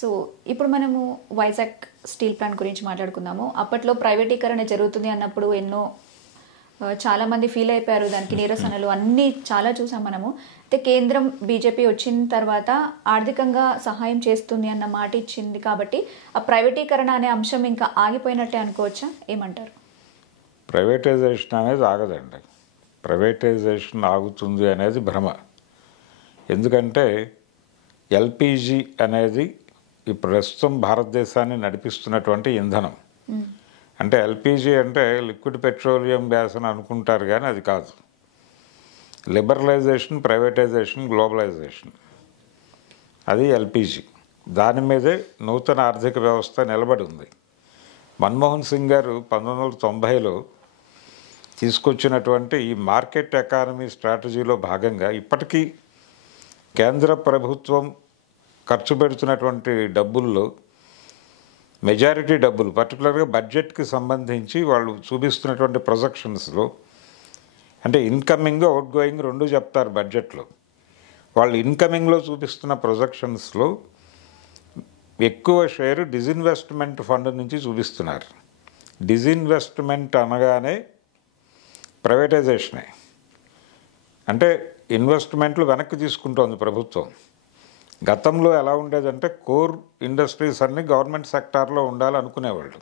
So ఇప్పుడు మనము Vizag steel plant గురించి మాట్లాడుకుందాము. అప్పట్లో ప్రైవేటీకరణ జరుగుతుంది అన్నప్పుడు ఎన్నో చాలామంది ఫీల్ అయిపోయారు, దానికి నిరసనలు అన్నీ చాలా చూసాం మనము. అయితే కేంద్రం బీజేపీ వచ్చిన తర్వాత ఆర్థికంగా సహాయం చేస్తుంది అన్న మాట ఇచ్చింది కాబట్టి ఆ ప్రైవేటీకరణ అనే అంశం ఇంకా ఆగిపోయినట్టే అనుకోవచ్చా? ఏమంటారు? ప్రైవేటైజేషన్ అనేది ఆగదండి. ప్రైవేటైజేషన్ ఆగుతుంది అనేది భ్రమ. ఎందుకంటే ఎల్పిజి అనేది ఈ ప్రస్తుతం భారతదేశాన్ని నడిపిస్తున్నటువంటి ఇంధనం. అంటే ఎల్పిజి అంటే లిక్విడ్ పెట్రోలియం గ్యాస్ అని అనుకుంటారు, కానీ అది కాదు. లిబరలైజేషన్, ప్రైవేటైజేషన్, గ్లోబలైజేషన్, అది ఎల్పిజి. దాని మీదే నూతన ఆర్థిక వ్యవస్థ నిలబడి ఉంది. మన్మోహన్ సింగ్ గారు 1990లో తీసుకొచ్చినటువంటి ఈ మార్కెట్ ఎకానమీ స్ట్రాటజీలో భాగంగా ఇప్పటికీ కేంద్ర ప్రభుత్వం ఖర్చు పెడుతున్నటువంటి డబ్బుల్లో మెజారిటీ డబ్బులు, పర్టికులర్గా బడ్జెట్కి సంబంధించి వాళ్ళు చూపిస్తున్నటువంటి ప్రొజెక్షన్స్లో, అంటే ఇన్కమింగ్ అవుట్ గోయింగ్ రెండు చెప్తారు బడ్జెట్లో. వాళ్ళు ఇన్కమింగ్లో చూపిస్తున్న ప్రొజెక్షన్స్లో ఎక్కువ షేరు డిజిన్వెస్ట్మెంట్ ఫండ్ నుంచి చూపిస్తున్నారు. డిజిన్వెస్ట్మెంట్ అనగానే ప్రైవేటైజేషనే. అంటే ఇన్వెస్ట్మెంట్లు వెనక్కి తీసుకుంటోంది ప్రభుత్వం. గతంలో ఎలా ఉండేదంటే కోర్ ఇండస్ట్రీస్ అన్నీ గవర్నమెంట్ సెక్టార్లో ఉండాలనుకునేవాళ్ళు.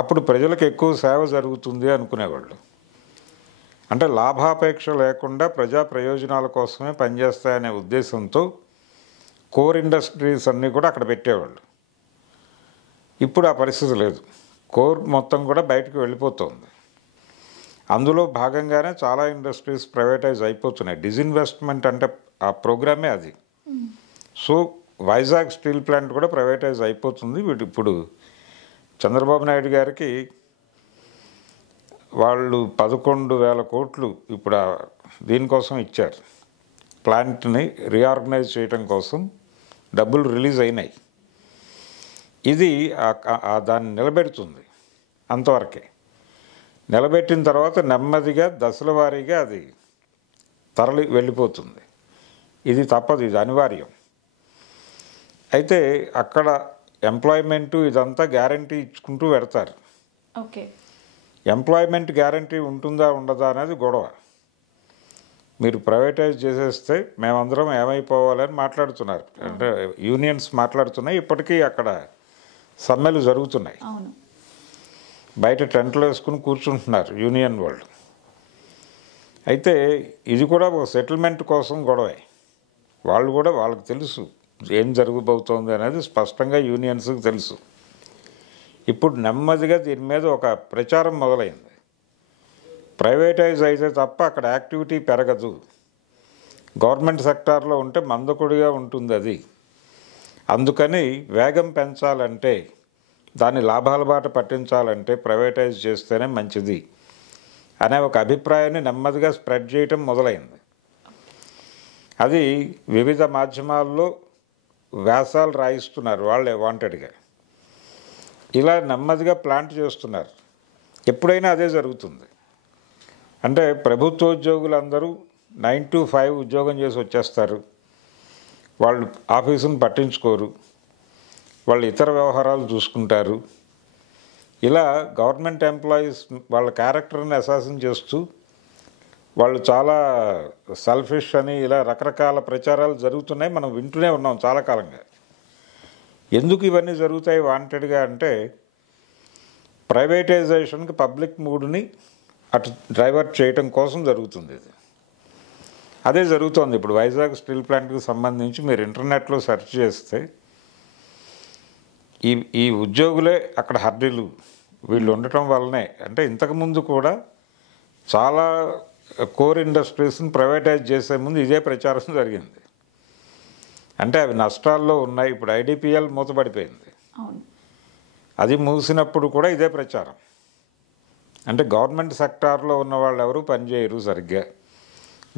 అప్పుడు ప్రజలకు ఎక్కువ సేవ జరుగుతుంది అనుకునేవాళ్ళు. అంటే లాభాపేక్ష లేకుండా ప్రజా ప్రయోజనాల కోసమే పనిచేస్తాయనే ఉద్దేశంతో కోర్ ఇండస్ట్రీస్ అన్నీ కూడా అక్కడ పెట్టేవాళ్ళు. ఇప్పుడు ఆ పరిస్థితి లేదు. కోర్ మొత్తం కూడా బయటకు వెళ్ళిపోతుంది. అందులో భాగంగానే చాలా ఇండస్ట్రీస్ ప్రైవేటైజ్ అయిపోతున్నాయి. డిజిన్వెస్ట్మెంట్ అంటే ఆ ప్రోగ్రామే అది. సో వైజాగ్ స్టీల్ ప్లాంట్ కూడా ప్రైవేటైజ్ అయిపోతుంది. ఇప్పుడు చంద్రబాబు నాయుడు గారికి వాళ్ళు 11,000 కోట్లు ఇప్పుడు దీనికోసం ఇచ్చారు. ప్లాంట్ని రీఆర్గనైజ్ చేయడం కోసం డబ్బులు రిలీజ్ అయినాయి. ఇది దాన్ని నిలబెడుతుంది. అంతవరకే నిలబెట్టిన తర్వాత నెమ్మదిగా దశల వారీగా అది తరలి వెళ్ళిపోతుంది. ఇది తప్పదు, ఇది అనివార్యం. అయితే అక్కడ ఎంప్లాయ్మెంటు ఇదంతా గ్యారంటీ ఇచ్చుకుంటూ పెడతారు. ఓకే, ఎంప్లాయ్మెంట్ గ్యారంటీ ఉంటుందా ఉండదా అనేది గొడవ. మీరు ప్రైవేటైజ్ చేసేస్తే మేమందరం ఏమైపోవాలని మాట్లాడుతున్నారు. అంటే యూనియన్స్ మాట్లాడుతున్నాయి. ఇప్పటికీ అక్కడ సమ్మెలు జరుగుతున్నాయి. బయట టెంట్లు వేసుకుని కూర్చుంటున్నారు యూనియన్ వాళ్ళు. అయితే ఇది కూడా ఒక సెటిల్మెంట్ కోసం గొడవే. వాళ్ళు కూడా వాళ్ళకి తెలుసు ఏం జరగబోతోంది అనేది స్పష్టంగా యూనియన్స్కి తెలుసు. ఇప్పుడు నెమ్మదిగా దీని మీద ఒక ప్రచారం మొదలైంది. ప్రైవేటైజ్ అయితే తప్ప అక్కడ యాక్టివిటీ పెరగదు, గవర్నమెంట్ సెక్టార్లో ఉంటే మందకొడిగా ఉంటుంది అది. అందుకని వేగం పెంచాలంటే, దాన్ని లాభాల బాట పట్టించాలంటే ప్రైవేటైజ్ చేస్తేనే మంచిది అనే ఒక అభిప్రాయాన్ని నెమ్మదిగా స్ప్రెడ్ చేయటం మొదలైంది. అది వివిధ మాధ్యమాల్లో వ్యాసాలు రాయిస్తున్నారు వాళ్ళే వాంటెడ్గా. ఇలా నెమ్మదిగా ప్లాంట్ చేస్తున్నారు. ఎప్పుడైనా అదే జరుగుతుంది. అంటే ప్రభుత్వ ఉద్యోగులందరూ 9 to 5 ఉద్యోగం చేసి వచ్చేస్తారు. వాళ్ళు ఆఫీసును పట్టించుకోరు, వాళ్ళు ఇతర వ్యవహారాలు చూసుకుంటారు. ఇలా గవర్నమెంట్ ఎంప్లాయీస్ వాళ్ళ క్యారెక్టర్ని అసాసిన్ చేస్తూ వాళ్ళు చాలా సెల్ఫిష్ అని ఇలా రకరకాల ప్రచారాలు జరుగుతున్నాయి. మనం వింటూనే ఉన్నాం చాలా కాలంగా. ఎందుకు ఇవన్నీ జరుగుతాయి వాంటెడ్గా అంటే ప్రైవేటైజేషన్కి పబ్లిక్ మూడ్ని అటు డైవర్ట్ చేయటం కోసం జరుగుతుంది. ఇది అదే జరుగుతోంది. ఇప్పుడు వైజాగ్ స్టీల్ ప్లాంట్కి సంబంధించి మీరు ఇంటర్నెట్లో సెర్చ్ చేస్తే ఈ ఉద్యోగులే అక్కడ హర్డీలు వీళ్ళు ఉండటం వల్లనే. అంటే ఇంతకుముందు కూడా చాలా కోర్ ఇండస్ట్రీస్ని ప్రైవేటైజ్ చేసే ముందు ఇదే ప్రచారం జరిగింది. అంటే అవి నష్టాల్లో ఉన్నాయి. ఇప్పుడు ఐడిపిఎల్ మూతపడిపోయింది. అది మూసినప్పుడు కూడా ఇదే ప్రచారం. అంటే గవర్నమెంట్ సెక్టార్లో ఉన్న వాళ్ళు ఎవరు పనిచేయరు సరిగ్గా,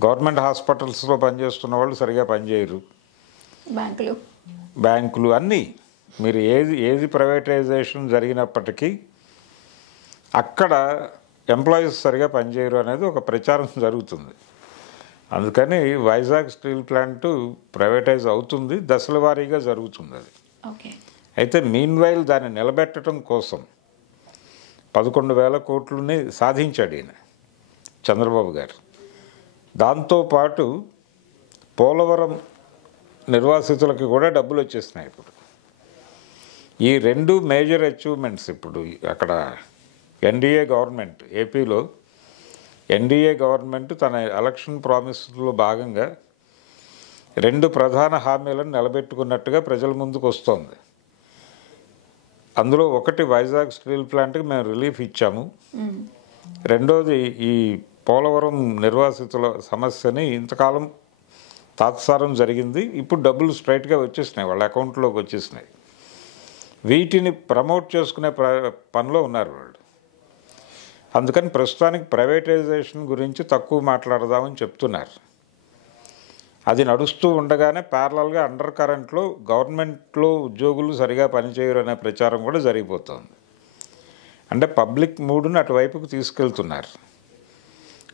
గవర్నమెంట్ హాస్పిటల్స్లో పనిచేస్తున్న వాళ్ళు సరిగ్గా పనిచేయరు, బ్యాంకులు అన్నీ. మీరు ఏది ప్రైవేటైజేషన్ జరిగినప్పటికీ అక్కడ ఎంప్లాయీస్ సరిగా పనిచేయరు అనేది ఒక ప్రచారం జరుగుతుంది. అందుకని వైజాగ్ స్టీల్ ప్లాంట్ ప్రైవేటైజ్ అవుతుంది, దశల వారీగా జరుగుతుంది అది. ఓకే. అయితే మీన్వైల్ దాన్ని నిలబెట్టడం కోసం 11,000 కోట్లని సాధించాడు ఈయన చంద్రబాబు గారు. దాంతోపాటు పోలవరం నిర్వాసితులకి కూడా డబ్బులు వచ్చేస్తున్నాయి ఇప్పుడు. ఈ 2 మేజర్ అచీవ్మెంట్స్ ఇప్పుడు అక్కడ ఎన్డీఏ గవర్నమెంట్, ఏపీలో ఎన్డీఏ గవర్నమెంట్ తన ఎలక్షన్ ప్రామిస్లో భాగంగా 2 ప్రధాన హామీలను నిలబెట్టుకున్నట్టుగా ప్రజల ముందుకు వస్తోంది. అందులో ఒకటి వైజాగ్ స్టీల్ ప్లాంట్కి మేము రిలీఫ్ ఇచ్చాము, రెండోది ఈ పోలవరం నిర్వాసితుల సమస్యని ఇంతకాలం తాత్సారం జరిగింది, ఇప్పుడు డబ్బులు స్ట్రైట్గా వచ్చేసినాయి, వాళ్ళ అకౌంట్లోకి వచ్చేసినాయి. వీటిని ప్రమోట్ చేసుకునే పనిలో ఉన్నారు వాళ్ళు. అందుకని ప్రస్తుతానికి ప్రైవేటైజేషన్ గురించి తక్కువ మాట్లాడదామని చెప్తున్నారు. అది నడుస్తూ ఉండగానే ప్యారలల్గా అండర్ కరెంట్లో గవర్నమెంట్లో ఉద్యోగులు సరిగా పనిచేయరు అనే ప్రచారం కూడా జరిగిపోతుంది. అంటే పబ్లిక్ మూడుని అటువైపుకు తీసుకెళ్తున్నారు.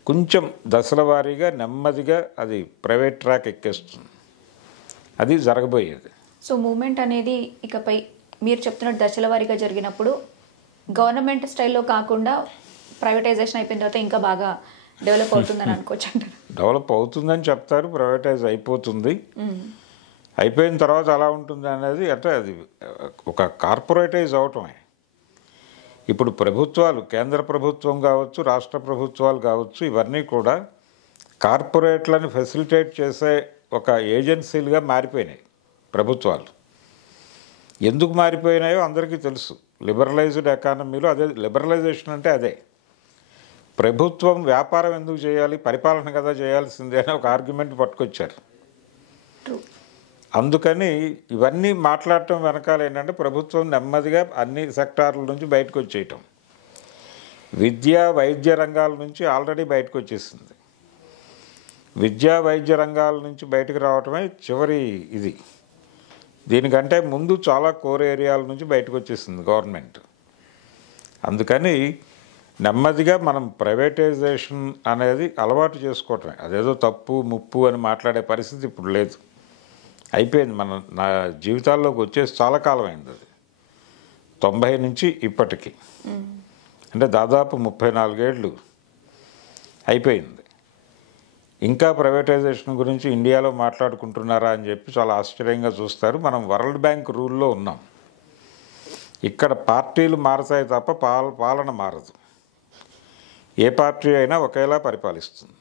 కొంచెం దశల వారీగా నెమ్మదిగా అది ప్రైవేట్ ట్రాక్ ఎక్కేస్తుంది. అది జరగబోయేది. సో మూమెంట్ అనేది ఇకపై మీరు చెప్తున్నట్టు దశల వారీగా జరిగినప్పుడు గవర్నమెంట్ స్టైల్లో కాకుండా ప్రైవేటైజేషన్ అయిపోయిన తర్వాత ఇంకా బాగా డెవలప్ అవుతుందని అనుకోవచ్చు అంటారు. డెవలప్ అవుతుందని చెప్తారు, ప్రైవేటైజ్ అయిపోతుంది. అయిపోయిన తర్వాత అలా ఉంటుంది అనేది అంటే అది ఒక కార్పొరేటైజ్ అవటమే. ఇప్పుడు ప్రభుత్వాలు, కేంద్ర ప్రభుత్వం కావచ్చు, రాష్ట్ర ప్రభుత్వాలు కావచ్చు, ఇవన్నీ కూడా కార్పొరేట్లను ఫెసిలిటేట్ చేసే ఒక ఏజెన్సీలుగా మారిపోయినాయి ప్రభుత్వాలు. ఎందుకు మారిపోయినాయో అందరికీ తెలుసు. లిబరలైజ్డ్ ఎకానమీలో అదే లిబరలైజేషన్ అంటే అదే. ప్రభుత్వం వ్యాపారం ఎందుకు చేయాలి, పరిపాలన కదా చేయాల్సిందే అని ఒక ఆర్గ్యుమెంట్ పట్టుకొచ్చారు. అందుకని ఇవన్నీ మాట్లాడటం వెనకాల ఏంటంటే ప్రభుత్వం నెమ్మదిగా అన్ని సెక్టార్ల నుంచి బయటకు వచ్చేయటం. విద్యా వైద్య రంగాల నుంచి ఆల్రెడీ బయటకు వచ్చేసింది. విద్యా వైద్య రంగాల నుంచి బయటకు రావటమే చివరి ఇది. దీనికంటే ముందు చాలా కోర్ ఏరియాల నుంచి బయటకు వచ్చేసింది గవర్నమెంట్. అందుకని నెమ్మదిగా మనం ప్రైవేటైజేషన్ అనేది అలవాటు చేసుకోవటమే. అదేదో తప్పు ముప్పు అని మాట్లాడే పరిస్థితి ఇప్పుడు లేదు, అయిపోయింది. నా జీవితాల్లోకి వచ్చేసి చాలా కాలం అయింది. అది 90 నుంచి ఇప్పటికి అంటే దాదాపు 34 ఏళ్ళు అయిపోయింది. ఇంకా ప్రైవేటైజేషన్ గురించి ఇండియాలో మాట్లాడుకుంటున్నారా అని చెప్పి చాలా ఆశ్చర్యంగా చూస్తారు. మనం వరల్డ్ బ్యాంక్ రూల్లో ఉన్నాం. ఇక్కడ పార్టీలు మారతాయి తప్ప పాలన మారదు. ఏ పార్టీ అయినా ఒకేలా పరిపాలిస్తుంది.